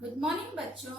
Good morning बच्चों।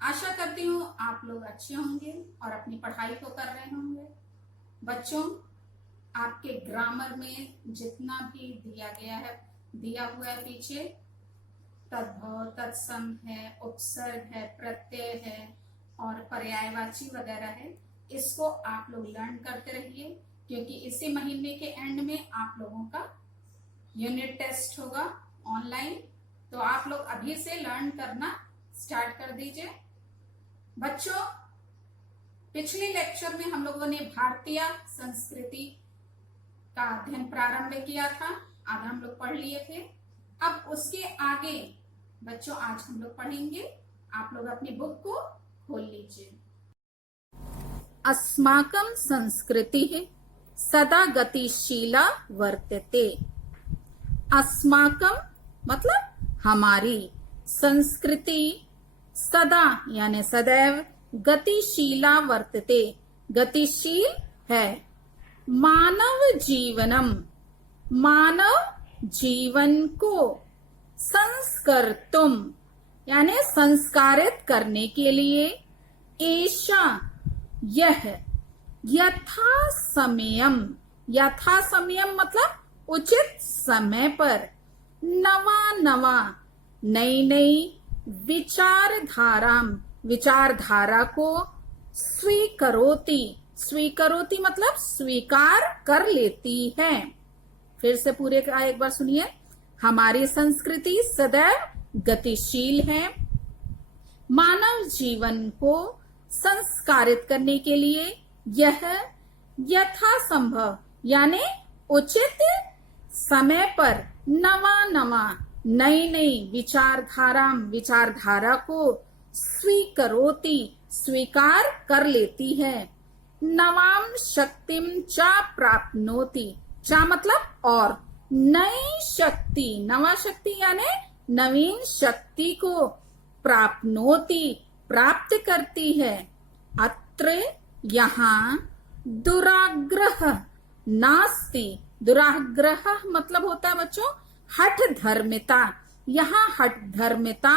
आशा करती हूँ आप लोग अच्छे होंगे और अपनी पढ़ाई को कर रहे होंगे। बच्चों, आपके ग्रामर में जितना भी दिया हुआ है पीछे, तद्भव, तत्सम है, उपसर्ग है, प्रत्यय है और पर्यायवाची वगैरह है, इसको आप लोग लर्न करते रहिए, क्योंकि इसी महीने के एंड में आप लोगों का यूनिट टेस्ट होगा ऑनलाइन। तो आप लोग अभी से लर्न करना स्टार्ट कर दीजिए। बच्चों, पिछले लेक्चर में हम लोगों ने भारतीय संस्कृति का अध्ययन प्रारंभ किया था, आधा हम लोग पढ़ लिए थे। अब उसके आगे बच्चों आज हम लोग पढ़ेंगे। आप लोग अपनी बुक को खोल लीजिए। अस्माकं संस्कृतिः सदा गतिशीला वर्तते। अस्माकं मतलब हमारी, संस्कृति सदा यानी सदैव, गतिशीला वर्तते गतिशील है। मानव जीवनम मानव जीवन को संस्कर्तुम यानी संस्कारित करने के लिए, ऐसा यह यथा समयम, यथा समयम मतलब उचित समय पर, नवा नवा नई नई विचारधारा को स्वीकरोति, स्वीकरोति मतलब स्वीकार कर लेती है। फिर से पूरे का एक बार सुनिए। हमारी संस्कृति सदैव गतिशील है। मानव जीवन को संस्कारित करने के लिए यह यथासंभव यानी उचित समय पर नवा नवा नई नई विचारधारा को स्वीकरोति स्वीकार कर लेती है। नवाम शक्तिम चा प्राप्नोति, चा मतलब और, नई शक्ति, नवा शक्ति यानी नवीन शक्ति को प्राप्नोति प्राप्त करती है। अत्र यहाँ दुराग्रह नास्ति, दुराग्रह मतलब होता है बच्चों हठ धर्मिता। यहाँ हठ धर्मिता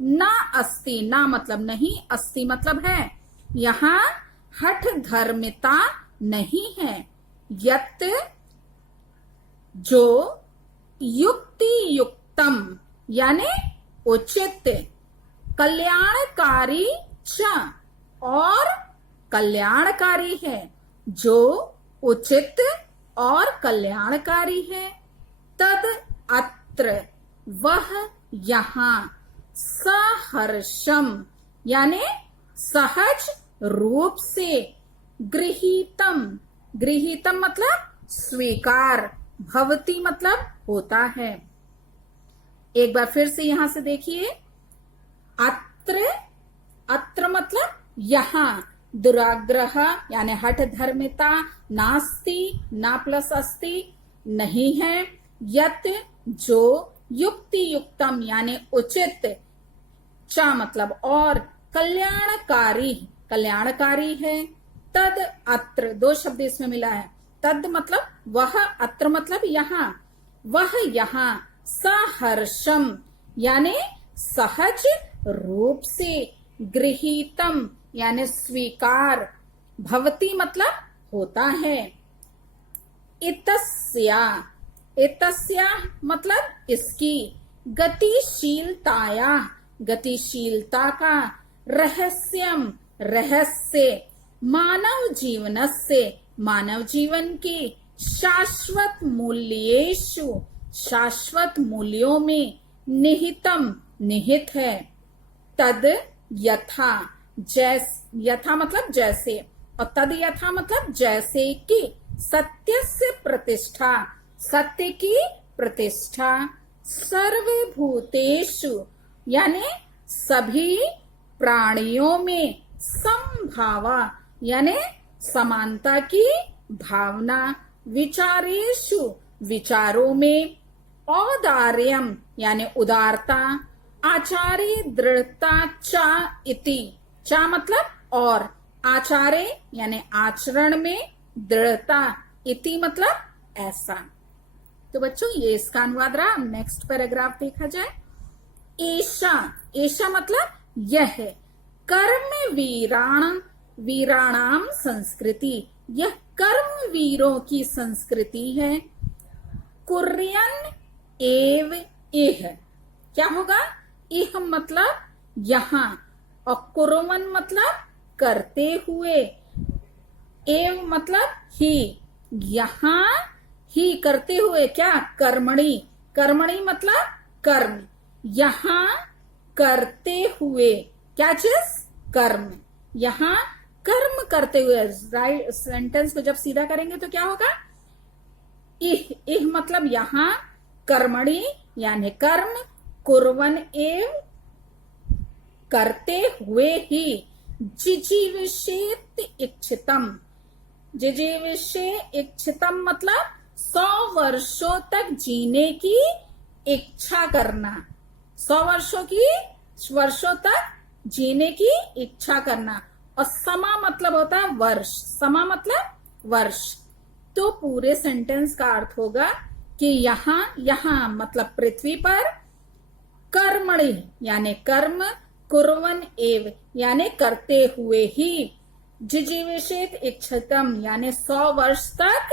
ना अस्ति, ना मतलब नहीं, अस्ति मतलब है। यहाँ हठ धर्मिता नहीं है। यत जो युक्ति युक्तम यानी उचित, कल्याणकारी च और कल्याणकारी है, जो उचित और कल्याणकारी है। तद अत्र वह यहाँ, सहर्षम यानी सहज रूप से, गृहीतम, गृहीतम मतलब स्वीकार, भवती मतलब होता है। एक बार फिर से यहां से देखिए। अत्र, अत्र मतलब यहाँ, दुराग्रह यानी हठ धर्मिता, नास्ति ना प्लस अस्ति नहीं है। यत जो युक्ति युक्तम यानी उचित, चा मतलब और, कल्याणकारी कल्याणकारी है। तद अत्र, दो शब्द इसमें मिला है। तद मतलब वह, अत्र मतलब यहाँ, वह यहाँ, सहर्षम यानी सहज रूप से, गृहीतम यानी स्वीकार, भवती मतलब होता है। इतस्या, इतस्या मतलब इसकी, गतिशीलताया गतिशीलता का, रहस्यम रहस्य, मानव जीवनस्य मानव जीवन की, शाश्वत मूल्येषु शाश्वत मूल्यों में, निहितम निहित है। तद यथा, यथा मतलब जैसे, और तद यथा मतलब जैसे कि, सत्य से प्रतिष्ठा सत्य की प्रतिष्ठा, सर्वभूतेषु यानी सभी प्राणियों में, समभावा यानी समानता की भावना, विचारेषु विचारों में, औदार्यम यानी उदारता, आचार्य दृढ़ता चा इति, चा मतलब और, आचार्य यानी आचरण में, दृढ़ता, इति मतलब ऐसा। तो बच्चों ये इसका अनुवाद रहा। नेक्स्ट पैराग्राफ देखा जाए। ऐसा, ऐसा मतलब यह कर्म वीराणाम संस्कृति, यह कर्म वीरों की संस्कृति है। कुर्यन एव इह, क्या होगा? इह मतलब यहाँ, और कुर्वन् मतलब करते हुए, एव मतलब ही, यहाँ ही करते हुए, क्या? कर्मणि, कर्मणि मतलब कर्म, यहाँ करते हुए, क्या चीज? कर्म, यहाँ कर्म करते हुए। राइट सेंटेंस को जब सीधा करेंगे तो क्या होगा? इह मतलब यहाँ, कर्मणि यानी कर्म, कुर्वन् एव करते हुए ही, जिजीविषेत इच्छितम, जिजीविषे इच्छितम मतलब 100 वर्षों तक जीने की इच्छा करना, 100 वर्षों तक जीने की इच्छा करना। और समा मतलब होता है वर्ष, समा मतलब वर्ष। तो पूरे सेंटेंस का अर्थ होगा कि यहाँ मतलब पृथ्वी पर, कर्मणि यानी कर्म, कुर्वन् एव यानी करते हुए ही, जिजीविषेत इच्छितम यानी 100 वर्ष तक,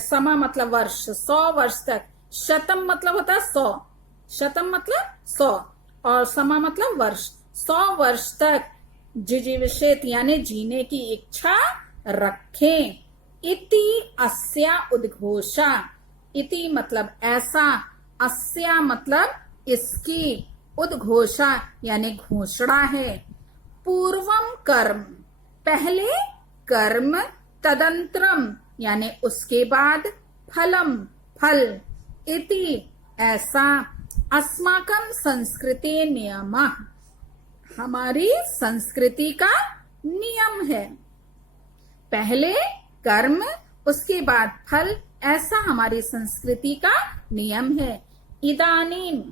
समा मतलब वर्ष, 100 वर्ष तक, शतम मतलब होता है 100, शतम मतलब 100, और समा मतलब वर्ष, 100 वर्ष तक जिजीविषेत यानी जीने की इच्छा रखें। इति अस्या उद्घोषा, इति मतलब ऐसा, अस्या मतलब इसकी, उद्घोषा यानी घोषणा है। पूर्वम कर्म पहले कर्म, तदंतरम यानी उसके बाद, फलम फल, इति ऐसा, अस्माकं संस्कृते नियमः हमारी संस्कृति का नियम है। पहले कर्म उसके बाद फल, ऐसा हमारी संस्कृति का नियम है। इदानीम,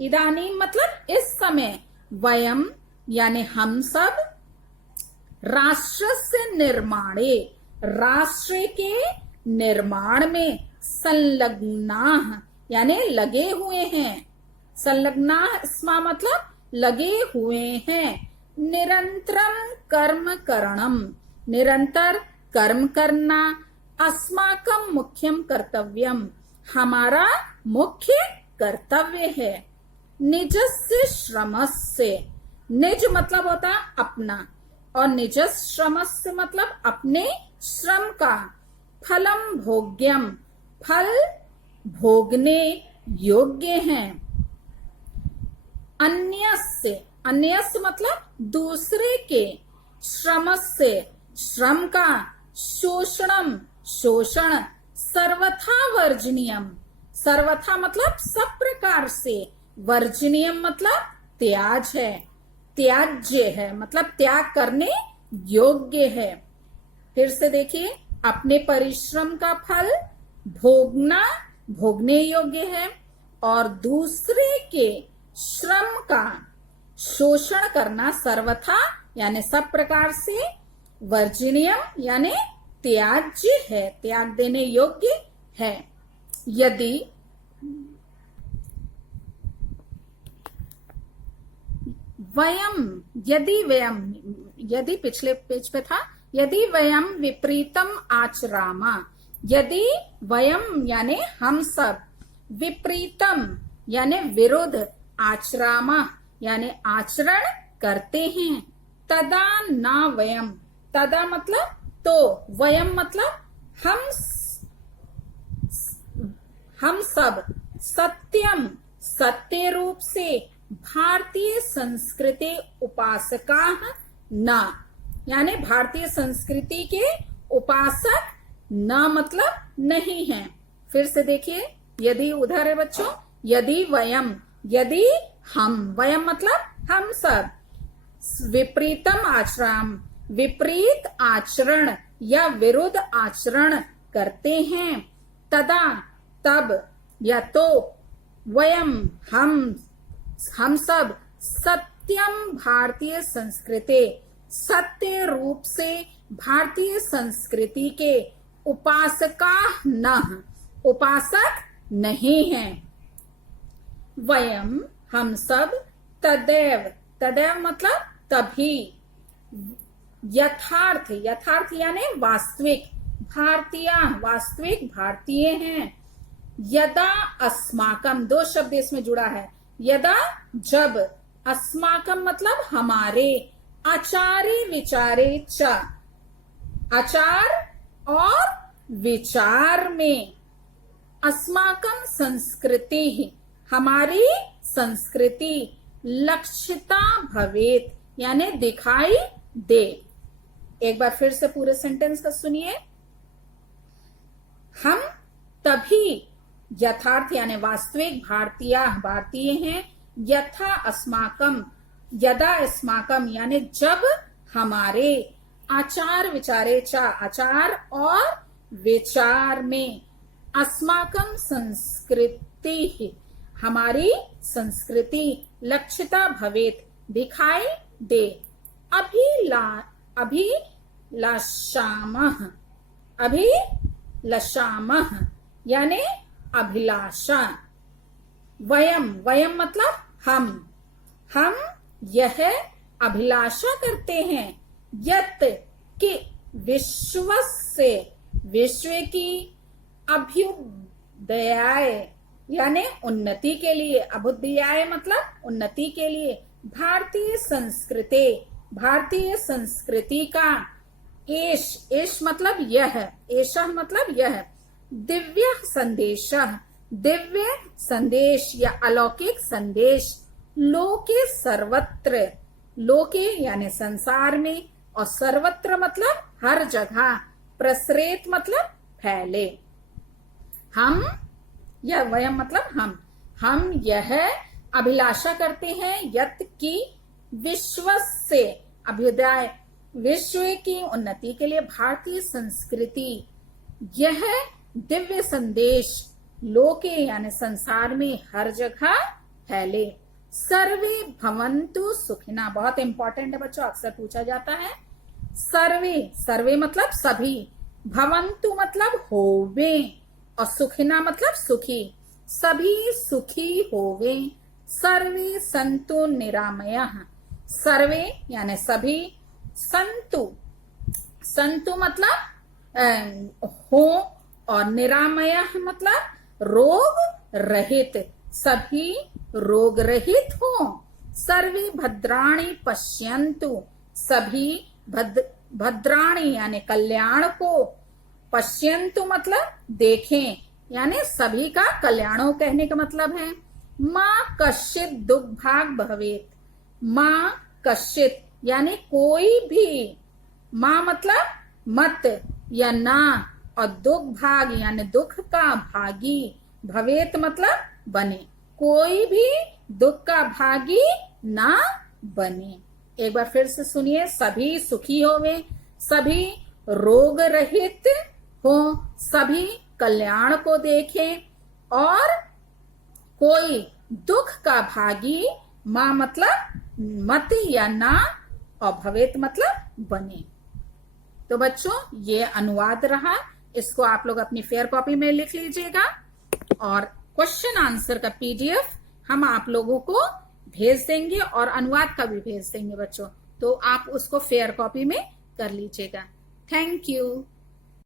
इदानीम मतलब इस समय, वयम यानी हम सब, राष्ट्रस्य निर्माणे राष्ट्र के निर्माण में, संलग्नाः यानी लगे हुए हैं, संलग्नाः स्मा मतलब लगे हुए हैं। निरंतरम कर्म करणम निरंतर कर्म करना, अस्माकं मुख्यम कर्तव्यम हमारा मुख्य कर्तव्य है। निजस्य श्रमस्य, निज मतलब होता है अपना, और निजस्य श्रमस्य मतलब अपने श्रम का, फलम भोग्यम फल भोगने योग्य हैं। अन्यस्य, अन्यस्य मतलब दूसरे के, श्रमस्य श्रम का, शोषणम शोषण, सर्वथा वर्जनीयम, सर्वथा मतलब सब प्रकार से, वर्जनीयम मतलब त्याज है, त्याज्य है मतलब त्याग करने योग्य है। फिर से देखिए, अपने परिश्रम का फल भोगना भोगने योग्य है, और दूसरे के श्रम का शोषण करना सर्वथा यानी सब प्रकार से, वर्जनीयम यानी त्याज्य है, त्याग देने योग्य है। यदि वयम, यदि वयम, यदि पिछले पेज पे था, यदि वयम विपरीतम आचरामा, यदि वयम यानी हम सब, विपरीतम यानी विरुद्ध, आचरामा यानी आचरण करते हैं, तदा ना वयम, तदा मतलब तो, वयम मतलब हम सब, सत्यम सत्य रूप से, भारतीय संस्कृति उपासका न यानी भारतीय संस्कृति के उपासक न मतलब नहीं है। फिर से देखिए, यदि उधर है बच्चों, यदि वयम यदि हम, वयम मतलब हम सब, विपरीतम आचरण विपरीत आचरण या विरुद्ध आचरण करते हैं, तदा तब या तो, वयम हम सब, सत्यम भारतीय संस्कृति सत्य रूप से भारतीय संस्कृति के उपासका न उपासक नहीं हैं। वयम हम सब तदैव, तदैव मतलब तभी, यथार्थ, यथार्थ यानी वास्तविक, भारतीय वास्तविक भारतीय हैं। यदा अस्माकम, दो शब्द इसमें जुड़ा है, यदा जब, अस्माकम मतलब हमारे, आचारे विचारे च, आचार और विचार में, अस्माकम संस्कृति हमारी संस्कृति, लक्षिता भवेत यानी दिखाई दे। एक बार फिर से पूरे सेंटेंस का सुनिए। हम तभी यथार्थ यानी वास्तविक भारतीय हैं, यथा अस्माकम, यदा अस्माकम यानी जब हमारे, आचार विचारे चा आचार और विचार में, अस्माकम संस्कृति हमारी संस्कृति, लक्षिता भवेत दिखाई दे, अभिलाषामः यानी अभिलाषा, वयम, वयम मतलब हम यह अभिलाषा करते हैं, यत कि विश्व से, विश्व की, अभ्युदयाय यानी उन्नति के लिए, अभ्युदयाय मतलब उन्नति के लिए, भारतीय संस्कृति, भारतीय संस्कृति का, एश मतलब यह, एशः मतलब यह, दिव्य संदेश, दिव्य संदेश या अलौकिक संदेश, लोके सर्वत्र, लोके यानी संसार में, और सर्वत्र मतलब हर जगह, प्रसरेत मतलब फैले। हम, यह वयम मतलब हम यह अभिलाषा करते हैं, यत की विश्व से, अभ्युदय विश्व की उन्नति के लिए, भारतीय संस्कृति यह दिव्य संदेश, लोके यानी संसार में हर जगह फैले। सर्वे भवन्तु सुखिना, बहुत इंपॉर्टेंट है बच्चों, अक्सर पूछा जाता है। सर्वे, सर्वे मतलब सभी, भवन्तु मतलब होवे, और सुखिना मतलब सुखी, सभी सुखी होवे। सर्वे संतु निरामयः, सर्वे यानी सभी, संतु, संतु मतलब हो, और निरामयः मतलब रोग रहित, सभी रोग रहित हो। सर्वे भद्राणि पश्यन्तु, सभी भद्राणि यानी कल्याण को, पश्यन्तु मतलब देखें, यानी सभी का कल्याण हो कहने का मतलब है। माँ कश्चित दुर्भाग भवेत, माँ कश्चित यानी कोई भी, माँ मतलब मत या ना, और दुर्भाग यानी दुख का भागी, भवेत मतलब बने, कोई भी दुख का भागी ना बने। एक बार फिर से सुनिए, सभी सुखी होवे, सभी रोग रहित हो, सभी कल्याण को देखें, और कोई दुख का भागी, मां मतलब मत या ना, और भवेत मतलब बने। तो बच्चों ये अनुवाद रहा, इसको आप लोग अपनी फेयर कॉपी में लिख लीजिएगा, और क्वेश्चन आंसर का पीडीएफ हम आप लोगों को भेज देंगे, और अनुवाद का भी भेज देंगे बच्चों, तो आप उसको फेयर कॉपी में कर लीजिएगा। Thank you.